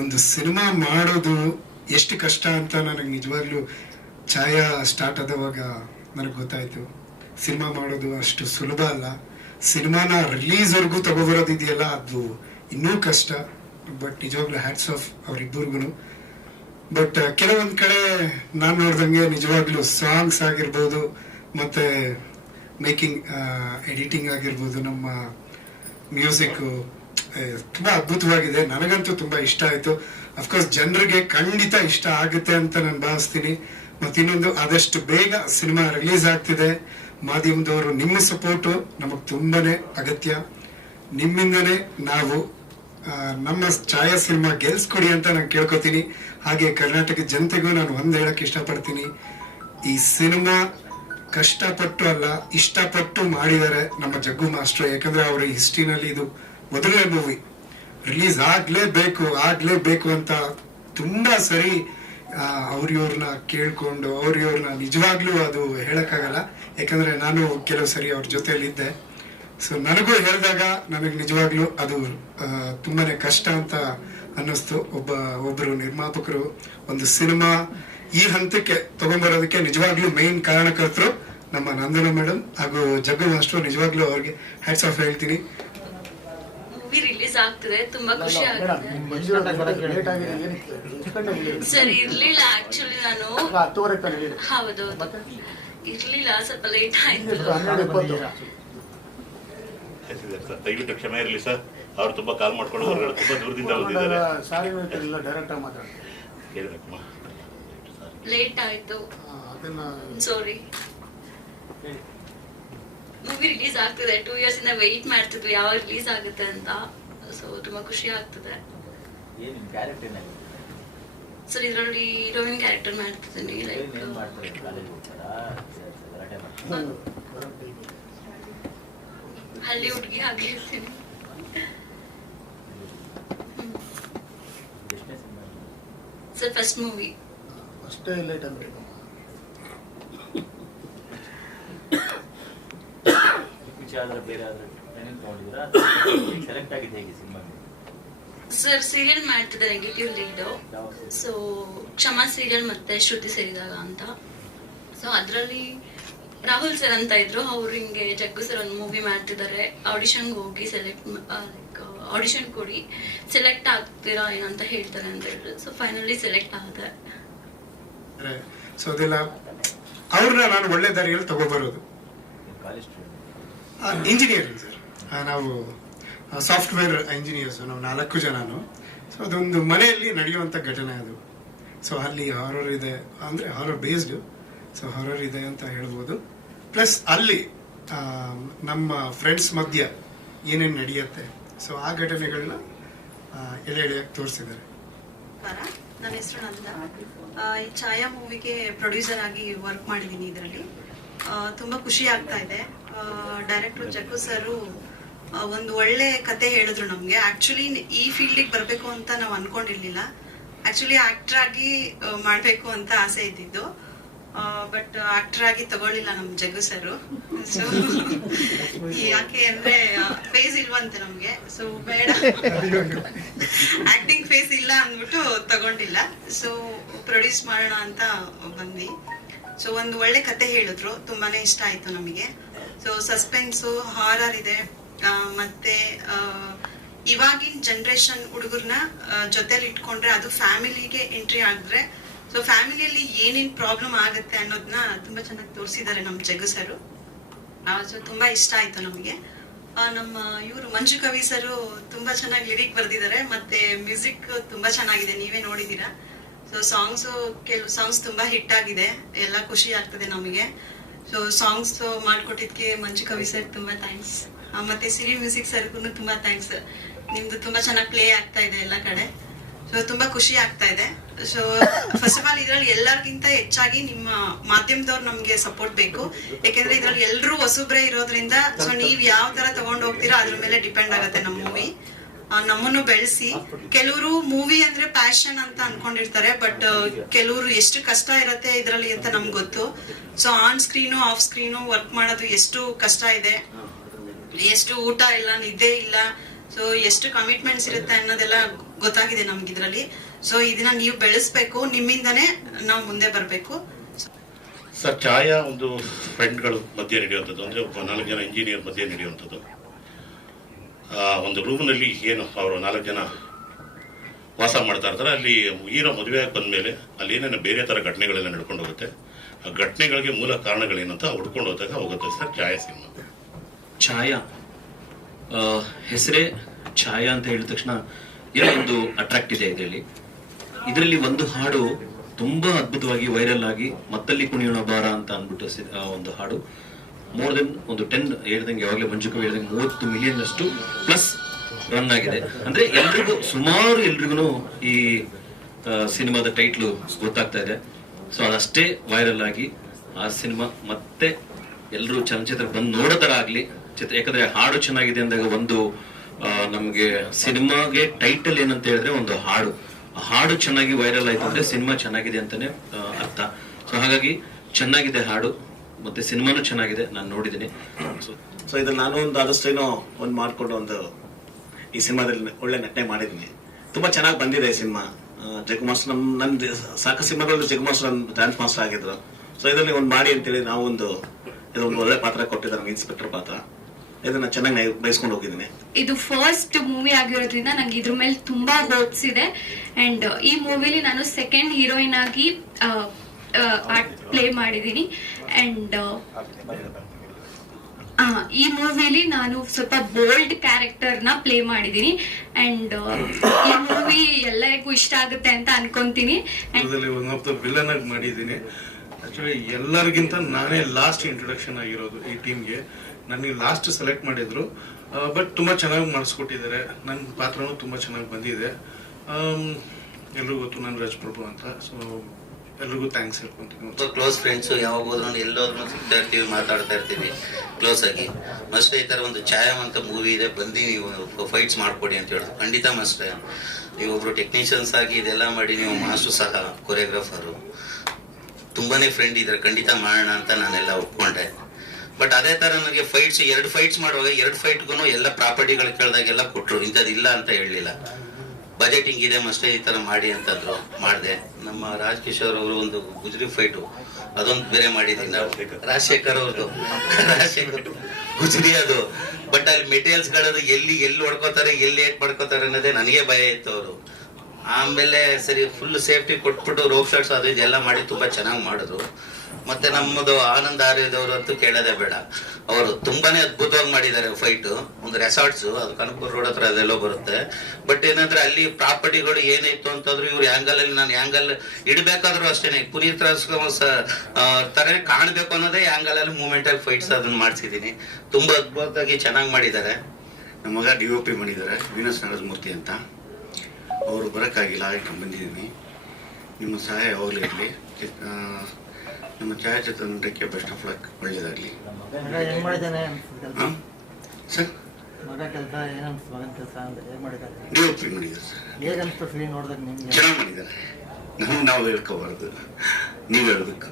ಒಂದು ಸಿನಿಮಾ ಮಾಡೋದು ಎಷ್ಟು ಕಷ್ಟ ಅಂತ ನನಗೆ ನಿಜವಾಗ್ಲೂ ಛಾಯಾ ಸ್ಟಾರ್ಟ್ ಆದವಾಗ ನನಗೆ ಗೊತ್ತಾಯ್ತು. ಸಿನಿಮಾ ಮಾಡೋದು ಅಷ್ಟು ಸುಲಭ ಅಲ್ಲ. ಸಿನಿಮಾನ ರಿಲೀಸ್ವರೆಗೂ ತಗೊಬರೋದಿದೆಯಲ್ಲ ಅದು ಇನ್ನೂ ಕಷ್ಟ. ಬಟ್ ನಿಜವಾಗ್ಲೂ ಹ್ಯಾಟ್ಸ್ ಆಫ್ ಅವರಿಬ್ಬರಿಗೂ ಬಟ್ ಕೆಲವೊಂದು ಕಡೆ ನಾನು ನೋಡ್ದಂಗೆ ನಿಜವಾಗ್ಲೂ ಸಾಂಗ್ಸ್ ಆಗಿರ್ಬೋದು, ಮತ್ತೆ ಮೇಕಿಂಗ್ ಎಡಿಟಿಂಗ್ ಆಗಿರ್ಬೋದು ನಮ್ಮ ಮ್ಯೂಸಿಕ್ ತುಂಬಾ ಅದ್ಭುತವಾಗಿದೆ. ನನಗಂತೂ ತುಂಬಾ ಇಷ್ಟ ಆಯ್ತು. ಅಫ್ಕೋರ್ಸ್ ಜನರಿಗೆ ಖಂಡಿತ ಇಷ್ಟ ಆಗುತ್ತೆ ಅಂತ ನಾನು ಭಾವಿಸ್ತೀನಿ. ಮತ್ತೆ ಇನ್ನೊಂದು, ಆದಷ್ಟು ಬೇಗ ಸಿನಿಮಾ ರಿಲೀಸ್ ಆಗ್ತಿದೆ. ಮಾಧ್ಯಮದವರು ನಿಮ್ಮ ಸಪೋರ್ಟು ನಮಗೆ ತುಂಬಾನೇ ಅಗತ್ಯ. ನಿಮ್ಮಿಂದನೇ ನಾವು ನಮ್ಮ ಛಾಯಾ ಸಿನಿಮಾ ಗೆಲ್ಸ್ಕೊಡಿ ಅಂತ ನಾನು ಕೇಳ್ಕೊತೀನಿ. ಹಾಗೆ ಕರ್ನಾಟಕ ಜನತೆಗೂ ನಾನು ಒಂದು ಹೇಳಕ್ ಇಷ್ಟಪಡ್ತೀನಿ. ಈ ಸಿನಿಮಾ ಕಷ್ಟಪಟ್ಟು ಅಲ್ಲ, ಇಷ್ಟಪಟ್ಟು ಮಾಡಿದ್ದಾರೆ ನಮ್ಮ ಜಗ್ಗು ಮಾಸ್ಟರ್. ಯಾಕಂದ್ರೆ ಅವರ ಹಿಸ್ಟ್ರಿನಲ್ಲಿ ಇದು ಮೊದಲನೇ ಮೂವಿ ರಿಲೀಸ್ ಆಗ್ಲೇಬೇಕು ಆಗ್ಲೇಬೇಕು ಅಂತ ತುಂಬಾ ಸರಿ ಅವ್ರ ಇವ್ರನ್ನ ಕೇಳ್ಕೊಂಡು ಅವ್ರ ಇವ್ರನ್ನ ನಿಜವಾಗ್ಲೂ ಅದು ಹೇಳಕ್ಕಾಗಲ್ಲ. ಯಾಕಂದ್ರೆ ನಾನು ಕೆಲವು ಸರಿ ಅವ್ರ ಜೊತೆಯಲ್ಲಿದ್ದೆ. ಸೊ ನನಗೂ ಹೇಳಿದಾಗ ನನಗೆ ನಿಜವಾಗ್ಲೂ ಅದು ತುಂಬಾನೇ ಕಷ್ಟ ಅಂತ ಅನ್ನಿಸ್ತು. ಒಬ್ಬ ಒಬ್ಬರು ನಿರ್ಮಾಪಕರು, ಒಂದು ಸಿನಿಮಾ ಈ ಹಂತಕ್ಕೆ ತಗೊಂಡ್ಬರೋದಕ್ಕೆ ನಿಜವಾಗ್ಲೂ ಮೇನ್ ಕಾರಣಕರ್ತರು ನಮ್ಮ ನಂದನ ಮೇಡಮ್ ಹಾಗೂ ಜಗ್ಗು ಮಾಸ್ಟರ್. ನಿಜವಾಗ್ಲೂ ಅವ್ರಿಗೆ ಹ್ಯಾಟ್ಸ್ ಆಫ್ ಹೇಳ್ತೀನಿ. ರಿಲೀಸ್ ಆಗ್ತಿದೆ ತುಂಬಾ ಖುಷಿ ಆಗ್ತಿದೆ? ಸರ್ ಇರ್ಲಿಲ್ಲ ಆಕ್ಚುಲಿ ನಾನು ಹೌದು ಇರ್ಲಿಲ್ಲ ಸ್ವಲ್ಪ ಲೇಟ್ ಆಯ್ತು. ದಯವಿಟ್ಟು ಕ್ಷಮೆ ಇರಲಿ ಸರ್. ಅವ್ರು ತುಂಬಾ ಕಾಲ್ ಮಾಡ್ಕೊಂಡು ಹೊರಗಡೆ ತುಂಬಾ ದೂರದಿಂದ ಬಂದಿದ್ದಾರೆ. ಸಾರಿ ಇಲ್ಲ ಡೈರೆಕ್ಟ್ ಆಗಿ ಮಾತಾಡ್ತೀನಿ ಕೇಳ್ಬೇಕಮ್ಮ ಲೇಟ್ ಆಯ್ತು. ಸಾರಿ ಮೂವಿ ರಿಲೀಸ್ ಆಗ್ತಿದೆ. ಟೂ ಇಯರ್ಸ್ ಇಂದ ವೆಯ್ಟ್ ಮಾಡ್ತಿದ್ವಿ ಯಾವಾಗ ರಿಲೀಸ್ ಆಗುತ್ತೆ ಅಂತ. ಸೊ ತುಂಬಾ ಖುಷಿ ಆಗ್ತದೆ. ಏನ್ ಕ್ಯಾರೆಕ್ಟರ್ ಏನಾಗಿದೆ ಸರ್ ಇದರಲ್ಲಿ ಹೀರೋಯಿನ್ ಕ್ಯಾರೆಕ್ಟರ್ ಮಾಡ್ತಿದ್ದೀನಿ ಹಳ್ಳಿ ಹುಡುಗಿ ಆಗಿರ್ತೀನಿ ಸರ್ ಫಸ್ಟ್ ಮೂವಿ ಅಷ್ಟೇ ಲೇಟ್ ಆಗಬೇಕಮ್ಮ ಆದ್ರೆ ಬೇರೆ ಆದ್ರೆ ಟ್ರೈನಿಂಗ್ ತಗೊಂಡಿದ್ದೀರಾ? ಸೆಲೆಕ್ಟ್ ಆಗಿದೆ ಹೇಗೆ ಸಿನಿಮಾ ಸರ್ ಸೀರಿಯಲ್ ಮಾಡ್ತಿದ್ದೆ negative lead so Kshama serial ಮತ್ತೆ ಶ್ರುತಿ ಸೇರಿದಾಗ ಅಂತ. ಸೊ ಅದರಲ್ಲಿ ರಾಹುಲ್ ಸರ್ ಅಂತ ಇದ್ರು. ಅವ್ರು ಹಿಂಗೆ ಜಗ್ಗು ಸರ್ ಒಂದು ಮೂವಿ ಮಾಡ್ತಿದ್ದಾರೆ. ಆಡಿಷನ್ಗೆ ಹೋಗಿ ಸೆಲೆಕ್ಟ್ ಲೈಕ್ ಆಡಿಷನ್ ಕೊಡಿ. ಸೆಲೆಕ್ಟ್ ಆಗ್ತೀರಾ ಏನಂತ ಹೇಳ್ತಾರೆ ಅಂತ ಹೇಳಿದ್ರು ಸೊ ಫೈನಲಿ ಸೆಲೆಕ್ಟ್ ಆದೆ. ಸೊ ಅದೆಲ್ಲ ಅವ್ರನ್ನ ನಾನು ಒಳ್ಳೆ ದಾರಿಯಲ್ಲಿ ತಗೋಬರೋದು. ಇಂಜಿನಿಯರಿಂಗ್ ಸರ್ ನಾವು ಸಾಫ್ಟ್ವೇರ್ ಇಂಜಿನಿಯರ್ಸ್ ನಾವು ನಾಲ್ಕು ಜನನು. ಸೊ ಅದೊಂದು ಮನೆಯಲ್ಲಿ ನಡೆಯುವಂಥ ಘಟನೆ ಅದು. ಸೊ ಅಲ್ಲಿ ಹಾರರ್ ಇದೆ, ಅಂದರೆ ಹಾರರ್ ಬೇಸ್ಡ್ ಸೊ ಹಾರರ್ ಇದೆ ಅಂತ ಹೇಳ್ಬೋದು. ಪ್ಲಸ್ ಅಲ್ಲಿ ನಮ್ಮ ಫ್ರೆಂಡ್ಸ್ ಮಧ್ಯ ಏನೇನು ನಡೆಯುತ್ತೆ. ಸೊ ಆ ಘಟನೆಗಳನ್ನ ಎಳೆ ಎಳೆಯಾಗಿ ತೋರಿಸಿದ್ದಾರೆ. ನನ್ನ ಹೆಸರು ನಂದ. ಈ ಛಾಯಾ ಮೂವಿಗೆ ಪ್ರೊಡ್ಯೂಸರ್ ಆಗಿ ವರ್ಕ್ ಮಾಡಿದ್ದೀನಿ ಇದರಲ್ಲಿ. ತುಂಬ ಖುಷಿ ಆಗ್ತಾ ಇದೆ. ಡೈರೆಕ್ಟರ್ ಜಗ್ಗು ಸರು ಒಂದು ಒಳ್ಳೆ ಕತೆ ಹೇಳಿದ್ರು ನಮಗೆ. ಆಕ್ಚುಲಿ ಈ ಫೀಲ್ಡಿಗೆ ಬರಬೇಕು ಅಂತ ನಾವು ಅನ್ಕೊಂಡಿರ್ಲಿಲ್ಲ. ಆಕ್ಚುಲಿ ಆಕ್ಟರ್ ಆಗಿ ಮಾಡ್ಬೇಕು ಅಂತ ಆಸೆ ಇದ್ದಿದ್ದು. ಬಟ್ ಆಕ್ಟರ್ ಆಗಿ ತಗೊಳ್ಳಿಲ್ಲ ನಮ್ ಜಗ್ಗು ಸರ್. ಸೊ ಯಾಕೆ ಅಂದ್ರೆ ಫೇಸ್ ಇಲ್ವಂತೆ ನಮ್ಗೆ. ಸೊ ಬೇಡ. ಆಕ್ಟಿಂಗ್ ಫೇಸ್ ಇಲ್ಲ ಅಂದ್ಬಿಟ್ಟು ತಗೊಂಡಿಲ್ಲ. ಸೊ ಪ್ರೊಡ್ಯೂಸ್ ಮಾಡೋಣ ಅಂತ ಬಂದ್ವಿ. ಸೊ ಒಂದು ಒಳ್ಳೆ ಕತೆ ಹೇಳಿದ್ರು. ತುಂಬಾನೇ ಇಷ್ಟ ಆಯ್ತು ನಮಗೆ. ಸೊ ಸಸ್ಪೆನ್ಸು ಹಾರರ್ ಇದೆ. ಮತ್ತೆ ಇವಾಗಿನ ಜನರೇಷನ್ ಹುಡುಗರ್ನ ಜೊತೆಲಿ ಇಟ್ಕೊಂಡ್ರೆ ಅದು ಫ್ಯಾಮಿಲಿಗೆ ಎಂಟ್ರಿ ಆಗಿದ್ರೆ ಸೊ ಫ್ಯಾಮಿಲಿಯಲ್ಲಿ ಏನೇನ್ ಪ್ರಾಬ್ಲಮ್ ಆಗುತ್ತೆ ಅನ್ನೋದನ್ನ ತುಂಬಾ ಚೆನ್ನಾಗಿ ತೋರಿಸಿದ್ದಾರೆ ನಮ್ ಜಗಸರು ಸರು. ಸೊ ತುಂಬಾ ಇಷ್ಟ ಆಯ್ತು ನಮಗೆ. ನಮ್ಮ ಇವರು ಮಂಜು ಕವಿ ಸರು ತುಂಬಾ ಚೆನ್ನಾಗಿ ಲಿರಿಕ್ ಬರ್ದಿದ್ದಾರೆ ಮತ್ತೆ ಮ್ಯೂಸಿಕ್ ತುಂಬಾ ಚೆನ್ನಾಗಿದೆ, ನೀವೇ ನೋಡಿದೀರಾ. ಸೊ ಸಾಂಗ್ಸ್ ಕೆಲವು ಸಾಂಗ್ಸ್ ತುಂಬಾ ಹಿಟ್ ಆಗಿದೆ, ಎಲ್ಲ ಖುಷಿ ಆಗ್ತದೆ ನಮಗೆ. ಸೊ ಸಾಂಗ್ಸ್ ಮಾಡ್ಕೊಟ್ಟಿದ್ಕೆ ಮಂಜು ಕವಿ ಸರ್ ತುಂಬಾ ಥ್ಯಾಂಕ್ಸ್ ಮತ್ತೆ ಸಿರಿ ಮ್ಯೂಸಿಕ್ ಸರ್ಗೂ ತುಂಬಾ ಥ್ಯಾಂಕ್ಸ್ ನಿಮ್ದು ತುಂಬಾ ಚೆನ್ನಾಗಿ ಪ್ಲೇ ಆಗ್ತಾ ಇದೆ ಎಲ್ಲ ಕಡೆ. ಸೊ ತುಂಬಾ ಖುಷಿ ಆಗ್ತಾ ಇದೆ. ಸೊ ಫಸ್ಟ್ ಆಫ್ ಆಲ್ ಇದ್ರಲ್ಲಿ ಎಲ್ಲರಿಗಿಂತ ಹೆಚ್ಚಾಗಿ ನಿಮ್ಮ ಮಾಧ್ಯಮದವ್ರು ನಮ್ಗೆ ಸಪೋರ್ಟ್ ಬೇಕು. ಯಾಕೆಂದ್ರೆ ಇದ್ರಲ್ಲಿ ಎಲ್ರು ಹೊಸಬ್ರೆ ಇರೋದ್ರಿಂದ ಸೊ ನೀವ್ ಯಾವ ತರ ತಗೊಂಡ್ ಹೋಗ್ತೀರಾ ಅದ್ರ ಮೇಲೆ ಡಿಪೆಂಡ್ ಆಗುತ್ತೆ ನಮ್ಮ ಮೂವಿ ನಮ್ಮನ್ನು ಬೆಳೆಸಿ. ಕೆಲವರು ಮೂವಿ ಅಂದ್ರೆ ಪ್ಯಾಷನ್ ಅಂತ ಅನ್ಕೊಂಡಿರ್ತಾರೆ ಬಟ್ ಕೆಲವರು ಎಷ್ಟು ಕಷ್ಟ ಇರತ್ತೆ ಇದ್ರಲ್ಲಿ ಅಂತ ನಮ್ಗೆ ಗೊತ್ತು. So on screen off screen work ಮಾಡೋದು ಎಷ್ಟು ಕಷ್ಟ ಇದೆ. ಎಷ್ಟು ಊಟ ಇಲ್ಲ, ನಿದ್ದೆ ಇಲ್ಲ. ಸೊ ಎಷ್ಟು ಕಮಿಟ್ಮೆಂಟ್ಸ್ ಇರುತ್ತೆ ಅನ್ನೋದೆಲ್ಲ ಗೊತ್ತಾಗಿದೆ ನಮ್ಗೆ ಇದರಲ್ಲಿ. ಸೊ ಇದನ್ನ ನೀವು ಬೆಳೆಸ್ಬೇಕು, ನಿಮ್ಮಿಂದನೇ ನಾವು ಮುಂದೆ ಬರಬೇಕು. ಸರ್, ಛಾಯಾ ಒಂದು ಫ್ರೆಂಡ್ಗಳು ಮಧ್ಯೆ ನಡೆಯುವಂಥದ್ದು, ಅಂದರೆ ಒಬ್ಬ ನಾಲ್ಕು ಜನ ಇಂಜಿನಿಯರ್ ಮಧ್ಯೆ ನಡೆಯುವಂಥದ್ದು. ಒಂದು ರೂಮ್ನಲ್ಲಿ ಏನು ಅವರು ನಾಲ್ಕು ಜನ ವಾಸ ಮಾಡ್ತಾ ಇರ್ತಾರೆ. ಅಲ್ಲಿ ಈರ ಮದುವೆ ಬಂದಮೇಲೆ ಅಲ್ಲಿ ಏನೇನು ಬೇರೆ ಥರ ಘಟನೆಗಳೆಲ್ಲ ನಡ್ಕೊಂಡು ಹೋಗುತ್ತೆ, ಆ ಘಟನೆಗಳಿಗೆ ಮೂಲ ಕಾರಣಗಳೇನಂತ ಹುಡ್ಕೊಂಡು ಹೋದಾಗ ಹೋಗುತ್ತೆ ಸರ್ ಛಾಯಾ ಸಿನಿಮಾ. ಛಾಯಾ. ಹೆಸರೇ ಛಾಯಾ ಅಂತ ಹೇಳಿದ ತಕ್ಷಣ ಏನೋ ಒಂದು ಅಟ್ರಾಕ್ಟ್ ಇದೆ ಇದರಲ್ಲಿ. ಇದರಲ್ಲಿ ಒಂದು ಹಾಡು ತುಂಬಾ ಅದ್ಭುತವಾಗಿ ವೈರಲ್ ಆಗಿ ಮತ್ತಲ್ಲಿ ಕುಣಿಯೋಣ ಬಾರ ಅಂತ ಅಂದ್ಬಿಟ್ಟು ಒಂದು ಹಾಡು. ಮೋರ್ ದೆನ್ ಒಂದು ಟೆನ್ ಹೇಳ್ದಂಗೆ, ಯಾವಾಗಲೇ ಮಂಜುಕವಿ ಹೇಳಿದಂಗೆ ಮೂವತ್ತು ಮಿಲಿಯನ್ ಅಷ್ಟು ಪ್ಲಸ್ ರನ್ ಆಗಿದೆ. ಅಂದ್ರೆ ಎಲ್ರಿಗೂ, ಸುಮಾರು ಎಲ್ರಿಗೂ ಈ ಸಿನಿಮಾದ ಟೈಟ್ಲು ಗೊತ್ತಾಗ್ತಾ ಇದೆ. ಸೊ ಅದಷ್ಟೇ ವೈರಲ್ ಆಗಿ ಆ ಸಿನಿಮಾ ಮತ್ತೆ ಎಲ್ಲರೂ ಚಲನಚಿತ್ರ ಬಂದು ನೋಡೋ ತರ ಆಗ್ಲಿ. ಚಿತ್ರ ಯಾಕಂದ್ರೆ ಹಾಡು ಚೆನ್ನಾಗಿದೆ ಅಂದಾಗ ಒಂದು ನಮಗೆ ನಮ್ಗೆ ಸಿನಿಮಾಗೆ ಟೈಟಲ್ ಏನಂತ ಹೇಳಿದ್ರೆ ಒಂದು ಹಾಡು. ಹಾಡು ಚೆನ್ನಾಗಿ ವೈರಲ್ ಆಯ್ತು ಅಂದ್ರೆ ಸಿನಿಮಾ ಚೆನ್ನಾಗಿದೆ ಅಂತಾನೆ ಅರ್ಥ. ಸೊ ಹಾಗಾಗಿ ಚೆನ್ನಾಗಿದೆ ಹಾಡು. ಮತ್ತೆ ಸಿನಿಮಾನು ಚೆನ್ನಾಗಿದೆ ನಾನು ನೋಡಿದ್ದೀನಿ ಸೊ ಇದು ಇದ್ರಲ್ಲಿ ನಾನು ಒಂದು ಆದಷ್ಟು ಏನೋ ಒಂದು ಮಾಡಿಕೊಂಡು ಒಂದು ಈ ಸಿನಿಮಾದಲ್ಲಿ ಒಳ್ಳೆ ನಟನೆ ಮಾಡಿದ್ದೀನಿ ತುಂಬಾ ಚೆನ್ನಾಗಿ ಬಂದಿದೆ ಈ ಸಿನಿಮಾ. ಜಗಮಾಸ್ ಮಾಸ್ಟರ್ ನಮ್ ನನ್ನ ಸಾಕು ಸಿನಿಮಾಗಳಲ್ಲಿ ಜಗಮಾಸ್ ಮಾಸ್ಟರ್ ನನ್ನ ಡ್ಯಾನ್ಸ್ ಮಾಸ್ಟರ್ ಆಗಿದ್ರು. ಸೊ ಇದರಲ್ಲಿ ಒಂದು ಮಾಡಿ ಅಂತೇಳಿ ನಾವು ಒಂದು ಇದೊಂದು ಒಳ್ಳೆ ಪಾತ್ರ ಕೊಟ್ಟಿದ್ದಾರೆ ನಮ್ಗೆ ಇನ್ಸ್ಪೆಕ್ಟರ್ ಪಾತ್ರ. ಇದನ್ನ ಚೆನ್ನಾಗಿ ಬಯಸ್ಕೊಂಡು ಹೋಗಿದ್ದೀನಿ ಇದು ಫಸ್ಟ್ ಮೂವಿ ಆಗಿರೋದ್ರಿಂದ ನಂಗೆ ಇದ್ರ ಮೇಲೆ ತುಂಬಾ ಹೋಪ್ಸ್ ಇದೆ. ಅಂಡ್ ಈ ಮೂವಿಲಿ ನಾನು ಸೆಕೆಂಡ್ ಹೀರೋಯಿನ್ ಆಗಿ ಪ್ಲೇ ಮಾಡಿದ್ದೀನಿ ಅಂಡ್ ಈ ಮೂವಿಲಿ ನಾನು ಸ್ವಲ್ಪ ಬೋಲ್ಡ್ ಕ್ಯಾರೆಕ್ಟರ್ನ ನ ಪ್ಲೇ ಮಾಡಿದ್ದೀನಿ ಅಂಡ್ ಈ ಮೂವಿ ಎಲ್ಲರಿಗೂ ಇಷ್ಟ ಆಗುತ್ತೆ ಅಂತ ಅನ್ಕೊಂತೀನಿ. ಒನ್ ಆಫ್ ದ ವಿಲನ್ ಆಗಿ ಮಾಡಿದ್ದೀನಿ ಆಕ್ಚುಲಿ ಎಲ್ಲರಿಗಿಂತ ನಾನೇ ಲಾಸ್ಟ್ ಇಂಟ್ರೊಡಕ್ಷನ್ ಆಗಿರೋದು ಈ ಟೀಮ್ಗೆ ನನಗೆ ಲಾಸ್ಟ್ ಸೆಲೆಕ್ಟ್ ಮಾಡಿದ್ರು. ಬಟ್ ತುಂಬಾ ಚೆನ್ನಾಗಿ ಮಾಡಿಸ್ಕೊಟ್ಟಿದ್ದಾರೆ. ನನ್ನ ಪಾತ್ರನೂ ತುಂಬಾ ಚೆನ್ನಾಗಿ ಬಂದಿದೆ. ಎಲ್ರಿಗೂ ಗೊತ್ತು ನಾನು ರಾಜ್ಪ್ರಭು ಅಂತ. ಸೊ ಎಲ್ರಿಗೂ ಥ್ಯಾಂಕ್ಸ್ ಹೇಳ್ಕೊಂತೀನಿ. ಕ್ಲೋಸ್ ಫ್ರೆಂಡ್ಸು ಯಾವಾಗ ಹೋದ್ರು ಎಲ್ಲೋದ್ರೂ ಸಿಗ್ತಾ ಇರ್ತೀವಿ, ಮಾತಾಡ್ತಾ ಇರ್ತೀವಿ ಕ್ಲೋಸ್ ಆಗಿ. ಮಸ್ಟ್ ಈ ತರ ಒಂದು ಛಾಯಂ ಅಂತ ಮೂವಿ ಇದೆ, ಬಂದು ನೀವು ಫೈಟ್ಸ್ ಮಾಡ್ಕೊಡಿ ಅಂತ ಹೇಳಿದ್ರು ಖಂಡಿತ ಮಸ್ಟ್ ನೀವು ಒಬ್ರು ಟೆಕ್ನಿಷಿಯನ್ಸ್ ಆಗಿ ಇದೆಲ್ಲ ಮಾಡಿ, ನೀವು ಮಾಸ್ಟರ್ ಸಹ ಕೊರಿಯೋಗ್ರಾಫರು ತುಂಬಾನೇ ಫ್ರೆಂಡ್ ಇದ್ದಾರೆ ಖಂಡಿತ ಮಾಡೋಣ ಅಂತ ನಾನೆಲ್ಲ ಒಪ್ಕೊಂಡೆ. ಬಟ್ ಅದೇ ತರ ನನಗೆ ಫೈಟ್ಸ್ ಎರಡು ಫೈಟ್ಸ್ ಮಾಡುವಾಗ ಎರಡು ಫೈಟ್ಗೂ ಎಲ್ಲ ಪ್ರಾಪರ್ಟಿಗಳು ಕೇಳಿದಾಗೆಲ್ಲ ಕೊಟ್ರು. ಇಂಥದ್ದಿಲ್ಲ ಅಂತ ಹೇಳಲಿಲ್ಲ. ಬಜೆಟಿಂಗ್ ಇದೆ ಮಸ್ಟೇ ಈ ತರ ಮಾಡಿ ಅಂತಂದ್ರು, ಮಾಡಿದೆ. ನಮ್ಮ ರಾಜ್ ಕಿಶೋರ್ ಅವರು ಒಂದು ಗುಜರಿ ಫೈಟು ಅದೊಂದು ಬೇರೆ ಮಾಡಿದ್ದೀನಿ ನಾವು. ರಾಜಶೇಖರ್ ಅವ್ರದ್ದು ರಾಜಶೇಖರ್ ಗುಜರಿ ಅದು. ಬಟ್ ಅಲ್ಲಿ ಮೆಟೀರಿಯಲ್ಸ್ ಗಳದು ಎಲ್ಲಿ ಎಲ್ಲಿ ಹೊಡ್ಕೋತಾರೆ, ಎಲ್ಲಿ ಏಟ್ ಮಾಡ್ಕೋತಾರೆ ಅನ್ನೋದೇ ನನಗೆ ಭಯ ಇತ್ತು ಅವರು. ಆಮೇಲೆ ಸರಿ ಫುಲ್ ಸೇಫ್ಟಿ ಕೊಟ್ಬಿಟ್ಟು ರೋಪ್ ಶಾಟ್ಸ್ ಅದು ಇದೆಲ್ಲ ಮಾಡಿ ತುಂಬಾ ಚೆನ್ನಾಗಿ ಮಾಡಿದ್ರು ಮತ್ತೆ ನಮ್ಮದು ಆನಂದ್ ಆರ್ಯದವರು ಅಂತೂ ಕೇಳೋದೇ ಬೇಡ. ಅವರು ತುಂಬಾನೇ ಅದ್ಭುತವಾಗಿ ಮಾಡಿದ್ದಾರೆ ಫೈಟ್ ಒಂದು ರೆಸಾರ್ಟ್ಸ್ ಅದು ಕನಕಪುರ ರೋಡ್ ಹತ್ರ ಅದೆಲ್ಲೋ ಬರುತ್ತೆ. ಬಟ್ ಏನಂದ್ರೆ ಅಲ್ಲಿ ಪ್ರಾಪರ್ಟಿಗಳು ಏನಾಯ್ತು ಅಂತಂದ್ರೆ ಇವ್ರು ಆಂಗಲ್ ಅಲ್ಲಿ, ನಾನು ಆಂಗಲ್ ಇಡ್ಬೇಕಾದ್ರೂ ಅಷ್ಟೇನೆ. ಪುನೀತ್ ರಾಜ್ಕುಮಾರ್ ತರ ಕಾಣ್ಬೇಕು ಅನ್ನೋದೇ ಆಂಗಲ್ ಅಲ್ಲಿ ಮೂವ್ಮೆಂಟ್ ಆಗಿ ಫೈಟ್ಸ್ ಅದನ್ನ ಮಾಡಿಸಿದೀನಿ. ತುಂಬಾ ಅದ್ಭುತವಾಗಿ ಚೆನ್ನಾಗಿ ಮಾಡಿದ್ದಾರೆ. ನಮ್ಮ ಮಗ ಡಿ ಒ ಪಿ ಮಾಡಿದ್ದಾರೆ ವೀನಸ್ ಮೂರ್ತಿ ಅಂತ. ಅವರು ಬರೋಕ್ಕಾಗಿಲ್ಲ ಅದಕ್ಕೆ ಬಂದಿದ್ದೀನಿ ನಿಮ್ಮ ಸಹಾಯ ಯಾವಾಗಲೂ ಇರಲಿ. ನಮ್ಮ ಛಾಯಾಚಿತ್ರ ನಟಕ್ಕೆ ಬೆಸ್ಟ್ ಆಫ್ ಲಕ್ ಒಳ್ಳೆಯದಾಗಲಿ ಹೆಂಗ್ ಸರ್? ಮಗ ಕೆಲಸ ಏನನ್ಸ್ತು ಮಗನ ಕೆಲಸ ಅಂತ ಏನು ಮಾಡಿದ್ದಾರೆ? ಸರ್? ಹೇಗೆ ಫೀಲ್ ನೋಡಿದಾಗ ನಿಮಗೆ? ಚೆನ್ನಾಗಿ ಮಾಡಿದ್ದಾರೆ. ನಾವು ನಾವು ಹೇಳ್ಕೋಬಾರ್ದು. ನೀವು ಹೇಳಬೇಕು